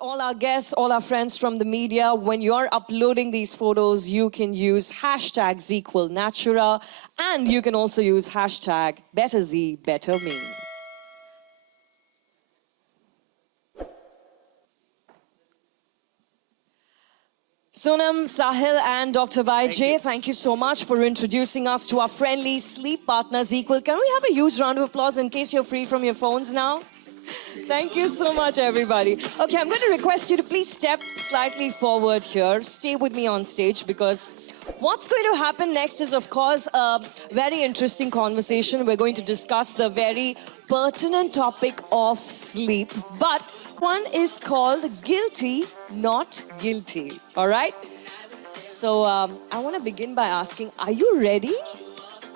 All our guests, all our friends from the media, when you're uploading these photos, you can use hashtag Zzzquil Natura, and you can also use hashtag BetterZ, Sonam, Sahil and Dr. Vijay, thank you so much for introducing us to our friendly sleep partner, Zzzquil. Can we have a huge round of applause in case you're free from your phones now? Thank you so much, everybody. Okay, I'm going to request you to please step slightly forward here. Stay with me on stage because what's going to happen next is, of course, a very interesting conversation. We're going to discuss the very pertinent topic of sleep. But one is called Guilty, Not Guilty. All right? So I want to begin by asking, are you ready?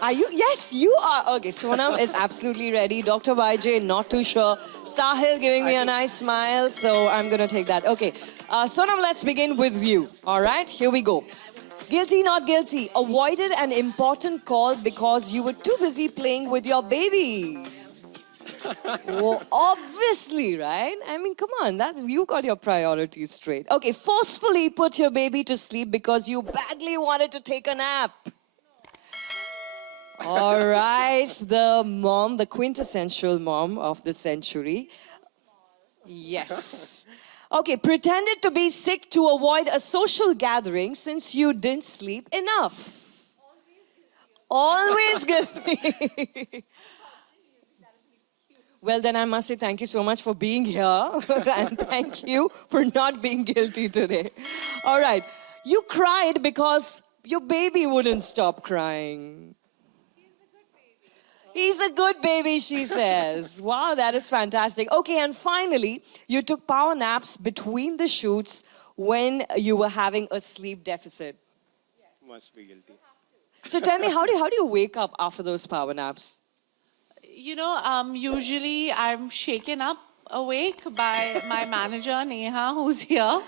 Are you? Yes, you are. Okay, Sonam is absolutely ready. Dr. Vijay, not too sure. Sahil giving me a nice smile, so I'm going to take that. Okay, Sonam, let's begin with you. All right, here we go. Guilty, not guilty. Avoided an important call because you were too busy playing with your baby. Oh, obviously, right? I mean, come on, you got your priorities straight. Okay, forcefully put your baby to sleep because you badly wanted to take a nap. All right, the mom, the quintessential mom of the century. Yes. Okay, pretended to be sick to avoid a social gathering since you didn't sleep enough. Always guilty. Well, then I must say thank you so much for being here. And thank you for not being guilty today. All right, you cried because your baby wouldn't stop crying. He's a good baby, she says. Wow, that is fantastic. Okay, and finally, you took power naps between the shoots when you were having a sleep deficit. Must be guilty. So tell me, how do you wake up after those power naps? You know, usually I'm shaken up awake by my manager, Neha, who's here.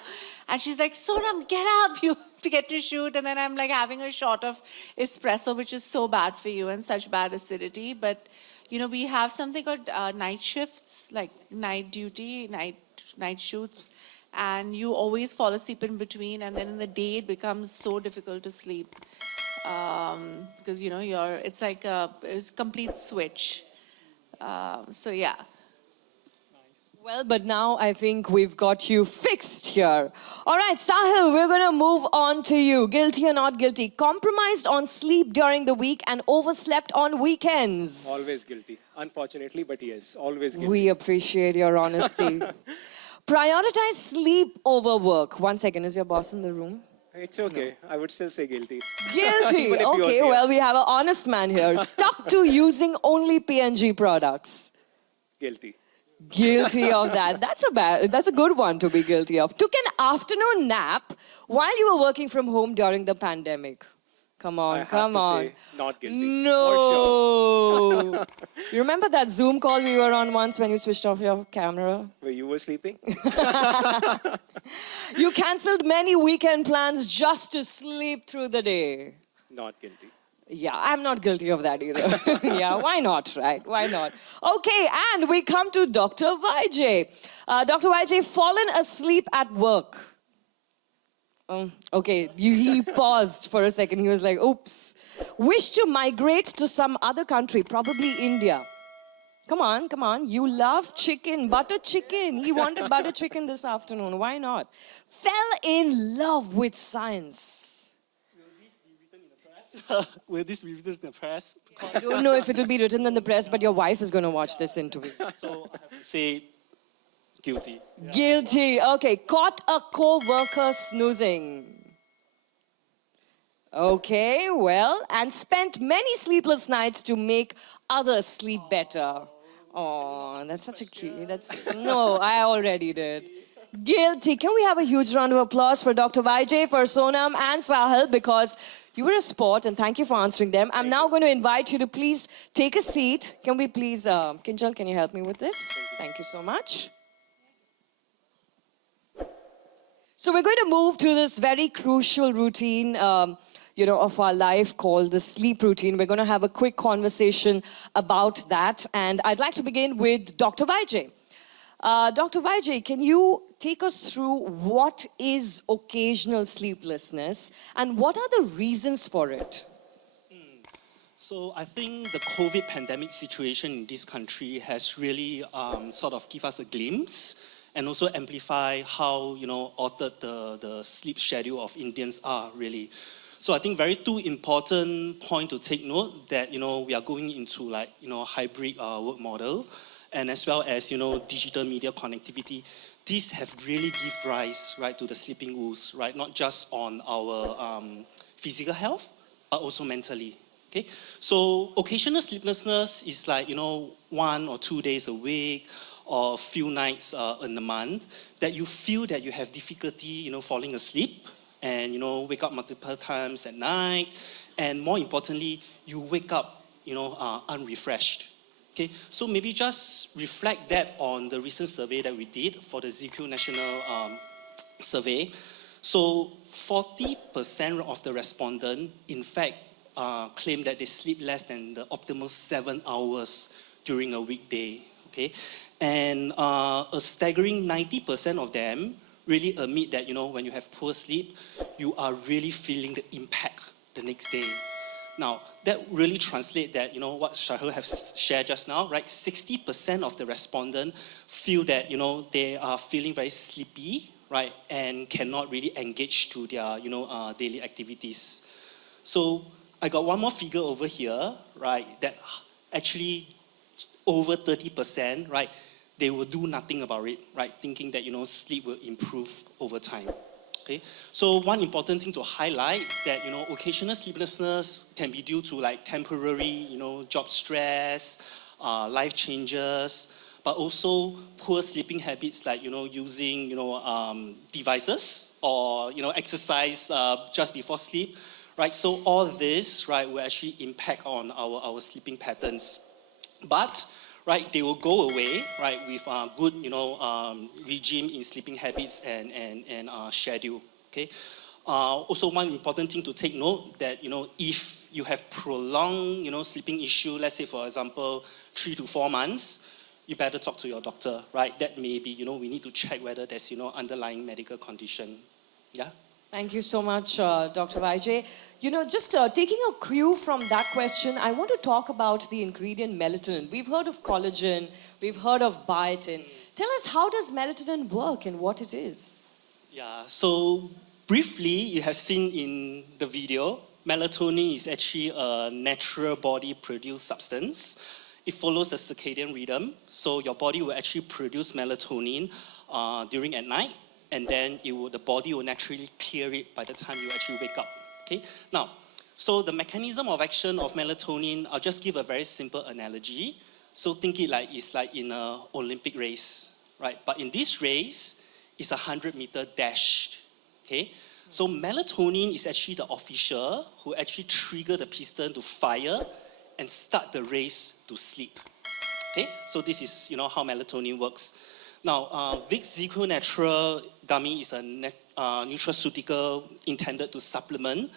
And she's like, Sonam, get up, you have to get to shoot. And then I'm like having a shot of espresso, which is so bad for you and such bad acidity. But, you know, we have something called night shifts, like night duty, night shoots. And you always fall asleep in between. And then in the day, it becomes so difficult to sleep. Because, you know, it's like it's a complete switch. So, yeah. Well, but now I think we've got you fixed here. All right, Sahil, we're going to move on to you. Guilty or not guilty? Compromised on sleep during the week and overslept on weekends. Always guilty. Unfortunately, but yes, always guilty. We appreciate your honesty. Prioritize sleep over work. 1 second, is your boss in the room? It's okay. No. I would still say guilty. Guilty. Okay, well, we have an honest man here. Stuck to using only P&G products. Guilty. Guilty of that. That's a good one to be guilty of. Took an afternoon nap while you were working from home during the pandemic. Come on, come on. Say not guilty. No. For sure. You remember that Zoom call we were on once when you switched off your camera? Where you were sleeping? You cancelled many weekend plans just to sleep through the day. Not guilty. Yeah, I'm not guilty of that either. Yeah, why not, right? Why not? Okay, and we come to Dr. Vijay. Dr. Vijay, fallen asleep at work. Okay, he paused for a second. He was like, oops. Wish to migrate to some other country, probably India. Come on, come on. You love chicken, butter chicken. He wanted butter chicken this afternoon. Why not? Fell in love with science. Will this be written in the press? I don't know if it will be written in the press, but your wife is going to watch this interview. So I have to say guilty. Yeah. Guilty. Okay. Caught a co-worker snoozing. Okay, well, and spent many sleepless nights to make others sleep better. Oh, that's such a cute. No, I already did. Guilty. Can we have a huge round of applause for Dr. Vijay, for Sonam and Sahil, because you were a sport, and thank you for answering them. I'm now going to invite you to please take a seat. Can we please, Kinjal, can you help me with this? Thank you so much. So we're going to move to this very crucial routine, of our life called the sleep routine. We're going to have a quick conversation about that. And I'd like to begin with Dr. Vijay. Dr. Vijay, can you take us through what is occasional sleeplessness and what are the reasons for it? So I think the COVID pandemic situation in this country has really sort of give us a glimpse and also amplify how, altered the sleep schedule of Indians are really. So I think very two important point to take note that, we are going into like, hybrid work model and as well as, digital media connectivity. These have really give rise, right, to the sleeping woes, right? Not just on our physical health, but also mentally. Okay, so occasional sleeplessness is like, 1 or 2 days a week or a few nights in a month that you feel that you have difficulty, falling asleep and, wake up multiple times at night. And more importantly, you wake up, unrefreshed. Okay, so maybe just reflect that on the recent survey that we did for the Zzzquil National survey. So 40% of the respondents, in fact, claim that they sleep less than the optimal 7 hours during a weekday. Okay, and a staggering 90% of them really admit that when you have poor sleep, you are really feeling the impact the next day. Now that really translates that what Shahil has shared just now, right? 60% of the respondents feel that they are feeling very sleepy, right, and cannot really engage to their daily activities. So I got one more figure over here, right, that actually over 30%, right, they will do nothing about it, right, thinking that, sleep will improve over time. Okay, so one important thing to highlight that, occasional sleeplessness can be due to like temporary, job stress, life changes, but also poor sleeping habits like, using, devices or, exercise just before sleep. Right, so all this, right, will actually impact on our sleeping patterns. But, right, they will go away, right, with good, regime in sleeping habits and schedule, okay? Also, one important thing to take note that, if you have prolonged, sleeping issue, let's say, for example, 3 to 4 months, you better talk to your doctor, right? That may be, we need to check whether there's, underlying medical condition, yeah? Thank you so much, Dr. Vijay. Just taking a cue from that question, I want to talk about the ingredient melatonin. We've heard of collagen, we've heard of biotin. Tell us, how does melatonin work and what it is? Yeah, so briefly, you have seen in the video, melatonin is actually a natural body-produced substance. It follows the circadian rhythm, so your body will actually produce melatonin during at night, and then the body will naturally clear it by the time you actually wake up. Okay. Now, so the mechanism of action of melatonin, I'll just give a very simple analogy. So think it like it's like in an Olympic race, right? But in this race, it's a 100-meter dash. Okay. So melatonin is actually the official who actually trigger the piston to fire and start the race to sleep. Okay. So this is how melatonin works. Now, Vicks Zzzquil Natura gummy is a nutraceutical intended to supplement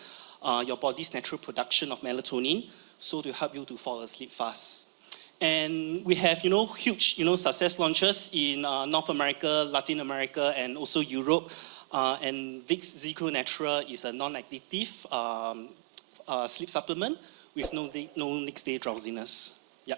your body's natural production of melatonin, so to help you to fall asleep fast. And we have, huge, success launches in North America, Latin America, and also Europe. And Vicks Zzzquil Natura is a non-addictive sleep supplement with no next day drowsiness. Yeah.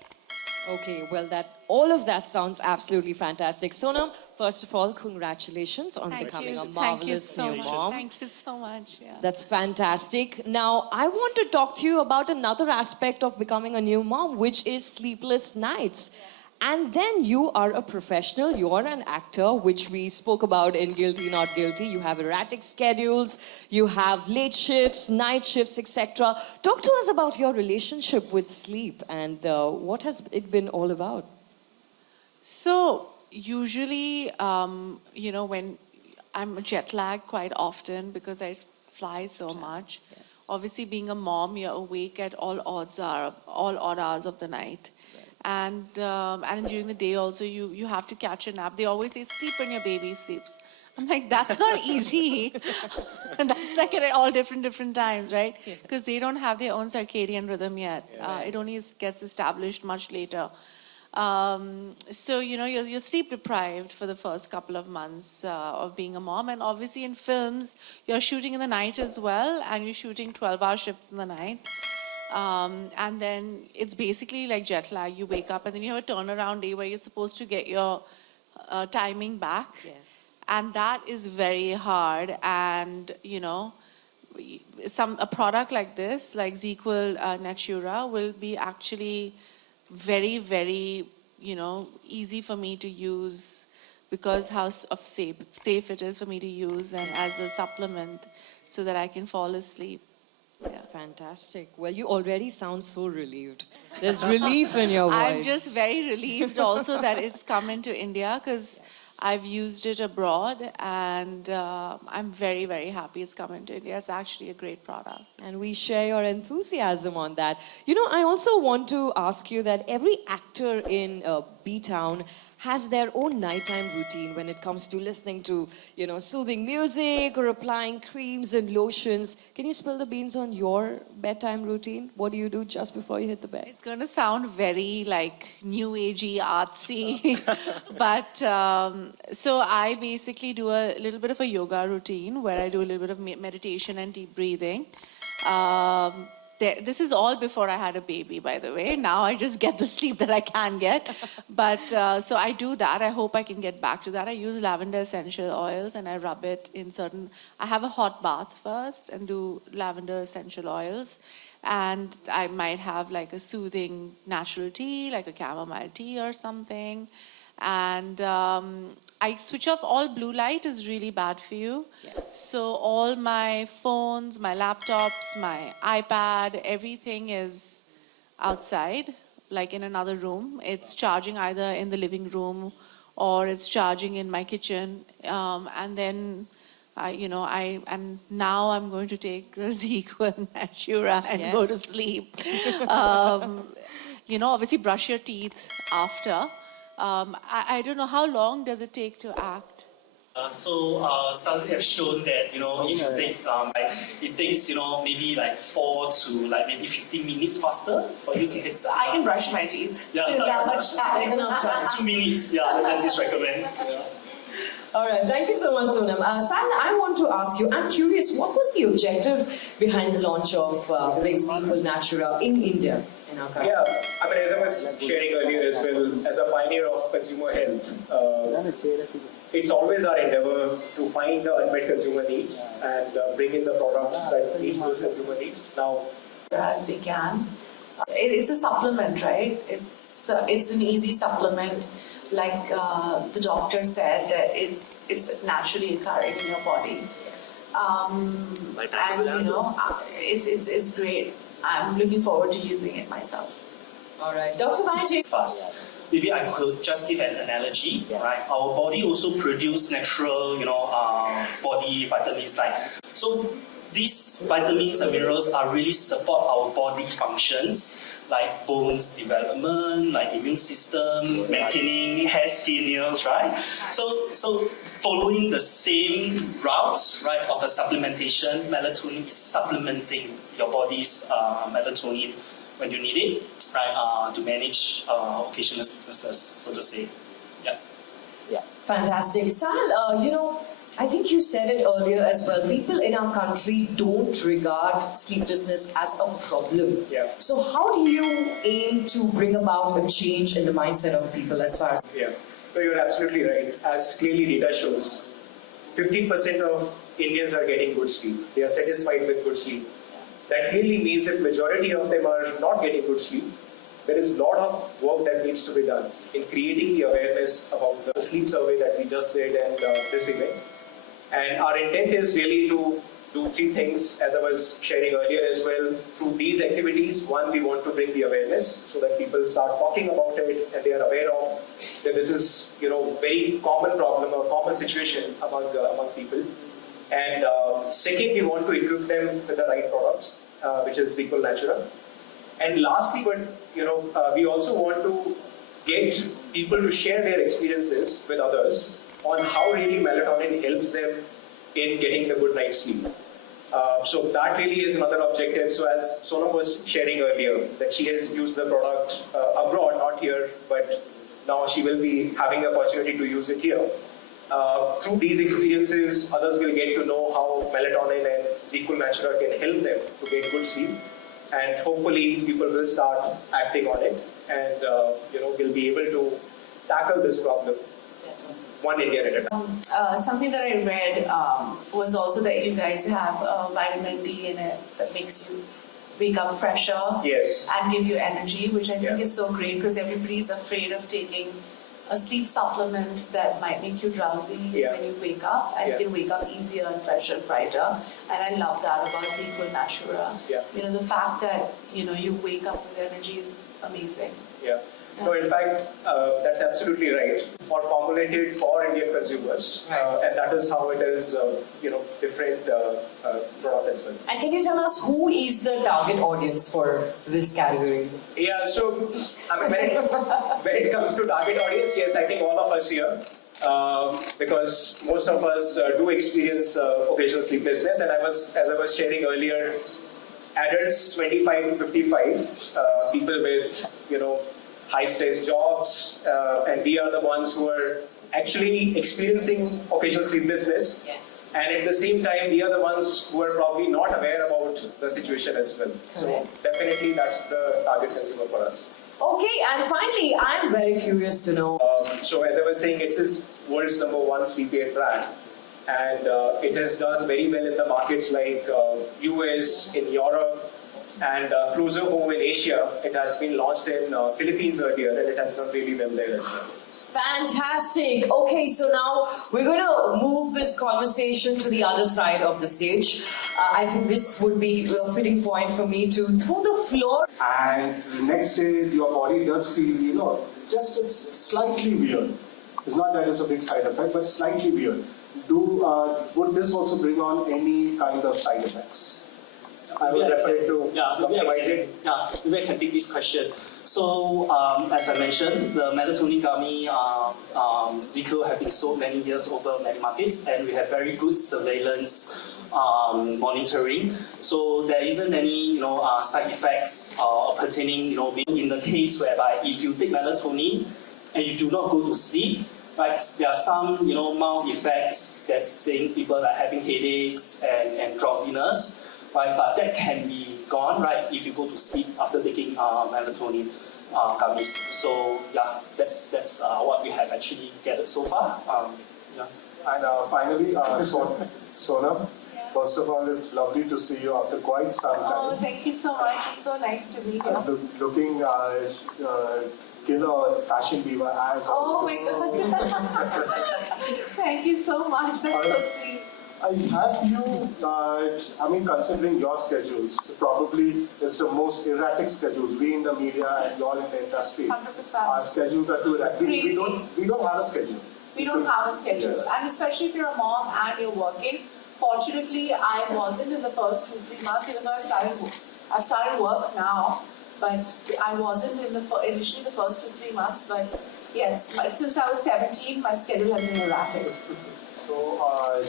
Okay, well, all of that sounds absolutely fantastic. Sonam, first of all, congratulations on becoming a marvelous new mom. Thank you so much. Yeah. That's fantastic. Now, I want to talk to you about another aspect of becoming a new mom, which is sleepless nights. And then you are a professional, you are an actor, which we spoke about in Guilty Not Guilty. You have erratic schedules, you have late shifts, night shifts, etc. Talk to us about your relationship with sleep and what has it been all about? So usually, when I'm jet lagged quite often because I fly so much. Yes. Obviously, being a mom, you're awake at all odd hours of the night. And during the day also, you have to catch a nap. They always say, sleep when your baby sleeps. I'm like, that's not easy. And that's like at all different times, right? Because they don't have their own circadian rhythm yet. It only gets established much later. So, you're sleep deprived for the first couple of months of being a mom. And obviously in films, you're shooting in the night as well, and you're shooting 12-hour shifts in the night. And then it's basically like jet lag. You wake up and then you have a turnaround day where you're supposed to get your timing back. Yes. And that is very hard. And, a product like this, like Zzzquil Natura, will be actually very, very, easy for me to use because how safe it is for me to use and as a supplement so that I can fall asleep. Yeah. Fantastic. Well, you already sound so relieved. There's relief in your voice. I'm just very relieved also that it's come into India because I've used it abroad and I'm very, very happy it's come into India. It's actually a great product. And we share your enthusiasm on that. I also want to ask you that every actor in B-Town has their own nighttime routine when it comes to listening to, soothing music or applying creams and lotions. Can you spill the beans on your bedtime routine? What do you do just before you hit the bed? It's going to sound very like new agey, artsy, but so I basically do a little bit of a yoga routine where I do a little bit of meditation and deep breathing. This is all before I had a baby, by the way. Now I just get the sleep that I can get. But so I do that. I hope I can get back to that. I use lavender essential oils and I rub it in I have a hot bath first and do lavender essential oils. And I might have like a soothing natural tea, like a chamomile tea or something. And I switch off all blue light is really bad for you. Yes. So all my phones, my laptops, my iPad, everything is outside, like in another room. It's charging either in the living room or it's charging in my kitchen. And then and now I'm going to take the Zzzquil Natura and go to sleep. Obviously brush your teeth after. I don't know, how long does it take to act? Studies have shown that, if you take, it takes, maybe like 4 to maybe 15 minutes faster for you to take. So I can brush my teeth. Yeah, in that much time. There's enough time. 2 minutes, the dentist recommend. Yeah. All right, thank you so much, Sonam. Sahil, I want to ask you, I'm curious, what was the objective behind the launch of the Zzzquil Natura in India? Yeah, as I was sharing earlier as well, as a pioneer of consumer health, it's always our endeavor to find the unmet consumer needs and bring in the products that meet those consumer needs. Now, as they can. It's a supplement, right? It's an easy supplement. Like the doctor said, it's naturally occurring in your body. Yes. And it's great. I'm looking forward to using it myself. All right, Dr. Baiji. Fast. Maybe I could just give an analogy, right? Our body also produces natural, body vitamins. So these vitamins and minerals are really support our body functions, like bones development, like immune system, maintaining hair, skin, nails, right? So following the same route, right, of a supplementation, melatonin is supplementing your body's melatonin when you need it, right, to manage occasional sicknesses, so to say. Yeah. Fantastic. Sahil, I think you said it earlier as well. People in our country don't regard sleeplessness as a problem. Yeah. So how do you aim to bring about a change in the mindset of people as far as... yeah, so you're absolutely right. As clearly data shows, 15% of Indians are getting good sleep. They are satisfied with good sleep. That clearly means that majority of them are not getting good sleep. There is a lot of work that needs to be done in creating the awareness about the sleep survey that we just did and this event. And our intent is really to do 3 things, as I was sharing earlier as well. Through these activities, one, we want to bring the awareness so that people start talking about it and they are aware of that this is, very common problem or common situation among people. And second, we want to equip them with the right products, which is Zzzquil Natura. And lastly, but we also want to get people to share their experiences with others on how really melatonin helps them in getting the good night's sleep. So that really is another objective. So as Sonam was sharing earlier, that she has used the product abroad, not here, but now she will be having the opportunity to use it here. Through these experiences, others will get to know how melatonin and Zzzquil Natura can help them to get good sleep, and hopefully people will start acting on it, and will be able to tackle this problem one Indian at a time. Something that I read was also that you guys have vitamin D in it that makes you wake up fresher Yes. and give you energy, which I think is so great because everybody's afraid of taking a sleep supplement that might make you drowsy when you wake up, and you can wake up easier and fresher, brighter. And I love that about Zzzquil Natura. The fact that you wake up with energy is amazing. No, in fact, that's absolutely right. For formulated for Indian consumers, and that is how it is, different product as well. And can you tell us who is the target audience for this category? Yeah, so I mean, when it comes to target audience, yes, I think all of us here, because most of us do experience occasional sleeplessness, and as I was sharing earlier, adults 25 to 55, people with high stress jobs, and we are the ones who are actually experiencing occasional sleeplessness. Yes. And at the same time, we are the ones who are probably not aware about the situation as well. So definitely that's the target consumer for us. Okay, and finally, I'm very curious to know. So as I was saying, it is world's #1 sleep aid brand. And it has done very well in the markets like US, in Europe, and closer home in Asia. It has been launched in Philippines earlier, and it has done really well there as well. Fantastic. Okay, so now we're going to move this conversation to the other side of the stage. I think this would be a fitting point for me to throw the floor. And the next day, your body does feel, just slightly weird. It's not that it's a big side effect, but slightly weird. Would this also bring on any kind of side effects? I will refer it to maybe I can take this question. So, as I mentioned, the melatonin gummy Zzzquil have been sold many years over many markets, and we have very good surveillance monitoring. So there isn't any side effects pertaining being in the case whereby if you take melatonin and you do not go to sleep, right, there are some mild effects that's saying people are having headaches and drowsiness. Right, but that can be gone, right, if you go to sleep after taking melatonin gummies. So yeah, that's what we have actually gathered so far. And finally, Sonam, first of all, it's lovely to see you after quite some time. Oh, thank you so much. It's so nice to meet you. Looking killer fashion diva as always. Oh my God. Thank you so much. That's so sweet. Have you, considering your schedules, probably it's the most erratic schedules. We in the media and you all in the industry. 100%. Our schedules are too erratic. We don't have a schedule. We don't have a schedule. Yes. And especially if you're a mom and you're working. Fortunately, I wasn't in the first 2-3 months, even though I started work now, but I wasn't initially the first 2-3 months. But yes, since I was 17, my schedule has been erratic. So,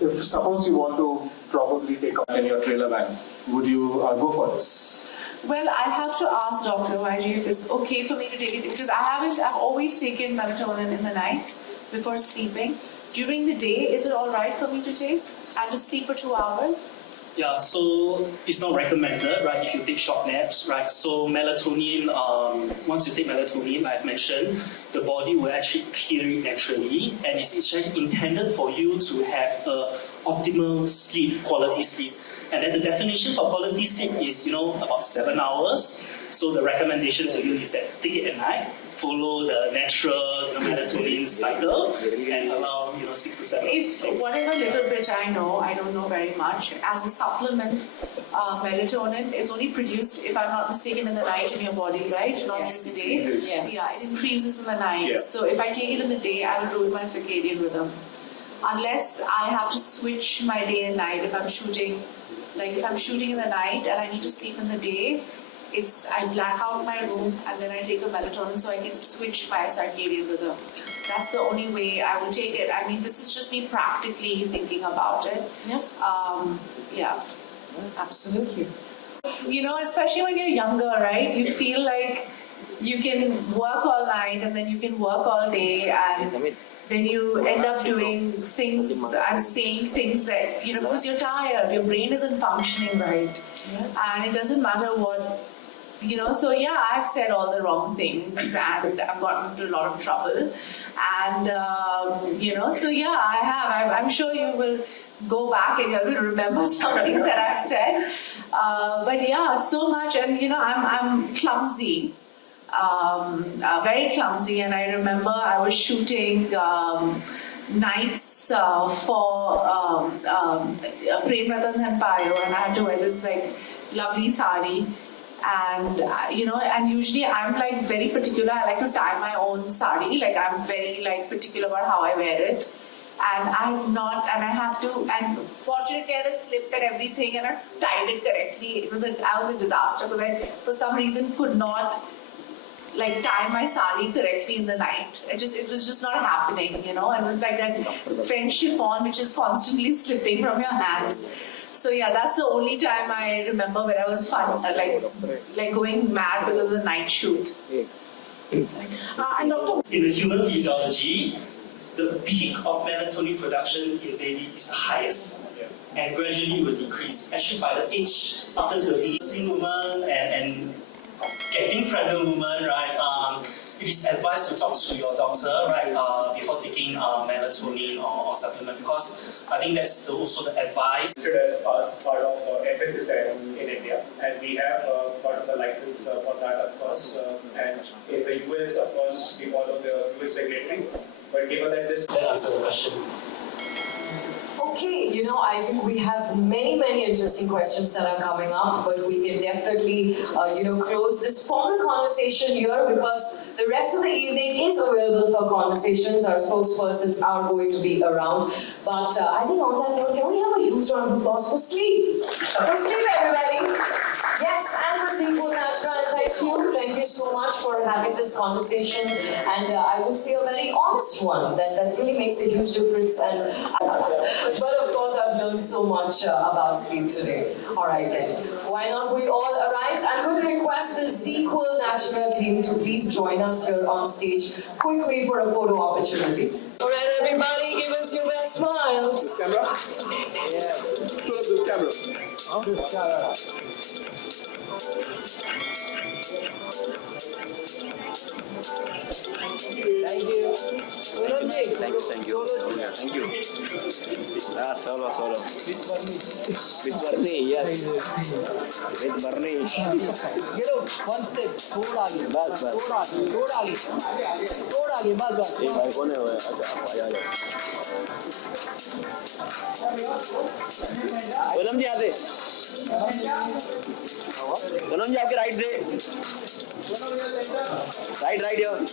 if suppose you want to probably take up in your trailer van, would you go for this? Well, I have to ask Dr. YG if it's okay for me to take it, because I've always taken melatonin in the night before sleeping. During the day, is it all right for me to take and to sleep for 2 hours? Yeah, so it's not recommended, right, if you take short naps, right? So melatonin, once you take melatonin, I've mentioned, the body will actually clear it naturally, and it's actually intended for you to have a optimal sleep, quality sleep. And then the definition for quality sleep is, about 7 hours. So the recommendation to you is that take it at night, follow the natural melatonin cycle, and allow 6 to 7 hours. If whatever little bit I know, I don't know very much. As a supplement, melatonin is only produced, if I'm not mistaken, in the night in your body, right? Not during the day. Yes. Yeah, it increases in the night. Yeah. So if I take it in the day, I will ruin my circadian rhythm. Unless I have to switch my day and night. If I'm shooting in the night and I need to sleep in the day, I black out my room and then I take a melatonin so I can switch my circadian rhythm. That's the only way I will take it. I mean, this is just me practically thinking about it. Yeah. Yeah. Absolutely. You know, especially when you're younger, right? You feel like you can work all night and then you can work all day, and then you end up doing things and saying things that, you know, because you're tired, your brain isn't functioning right. And it doesn't matter what, you know, so yeah, I've said all the wrong things and I've gotten into a lot of trouble. And, you know, so yeah, I have. I'm sure you will go back and you will remember some things that I've said. But yeah, so much. And, you know, I'm clumsy. Very clumsy, and I remember I was shooting nights for Prem Ratan Dhan Payo, and I had to wear this like lovely sari, and you know, and usually I'm like very particular. I like to tie my own sari, like I'm very like particular about how I wear it. And I'm not, and I have to, and fortunately I had a slip and everything, and I tied it correctly. I was a disaster because I, for some reason, could not like tie my sari correctly in the night. It was just not happening, you know. It was like that French chiffon which is constantly slipping from your hands. So yeah, that's the only time I remember where I was like going mad because of the night shoot. And Dr. In the human physiology, the peak of melatonin production in baby is the highest, and gradually will decrease. Actually, by the age after 30, pregnant woman and getting pregnant woman, right? It is advised to talk to your doctor, right, before taking melatonin or supplement, because I think that's also the advice. Considered as part of FSSAI in India, and we have part of the license for that, of course. And in the US, of course, we follow the US regulatory. But given that this That answers the question. Okay, you know, I think we have many interesting questions that are coming up, but we can definitely, you know, close this formal conversation here because the rest of the evening is available for conversations. Our spokespersons are going to be around. But I think on that note, can we have a huge round of applause for sleep? For sleep, everybody. Yes, and for Zzzquil Natura, thank you. Thank you so much for having this conversation. And I will say a very honest one that really makes a huge difference. And but of course, I've learned so much about sleep today. All right then, why not we all arise? I'm going to request the Zzzquil Natura team to please join us here on stage quickly for a photo opportunity. All right, everybody, give us your best smiles. This camera? Yeah. Show us this camera. Oh, this camera. Thank you. Sonam ji. Thank you. Thank you. Solo. With Barney, yes. With Barney. Get up, one step. थोड़ा आगे. बस. थोड़ा आगे. बस. ये भाई कौन है वो? अच्छा, आ जाओ. सोनम जी आते. सोनम जी आपके राइट से. Right here.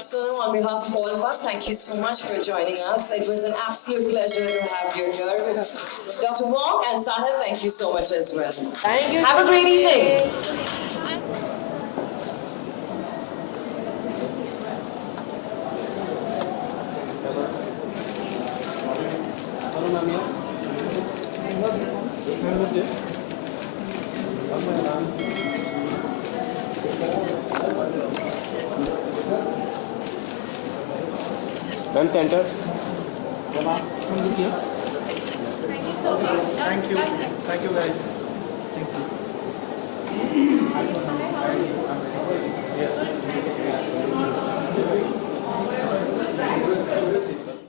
So, on behalf of all of us, thank you so much for joining us. It was an absolute pleasure to have you here. Dr. Wong and Sahil, thank you so much as well. Thank you. Have a great evening. Then center. Thank you so much. Thank you guys. Thank you.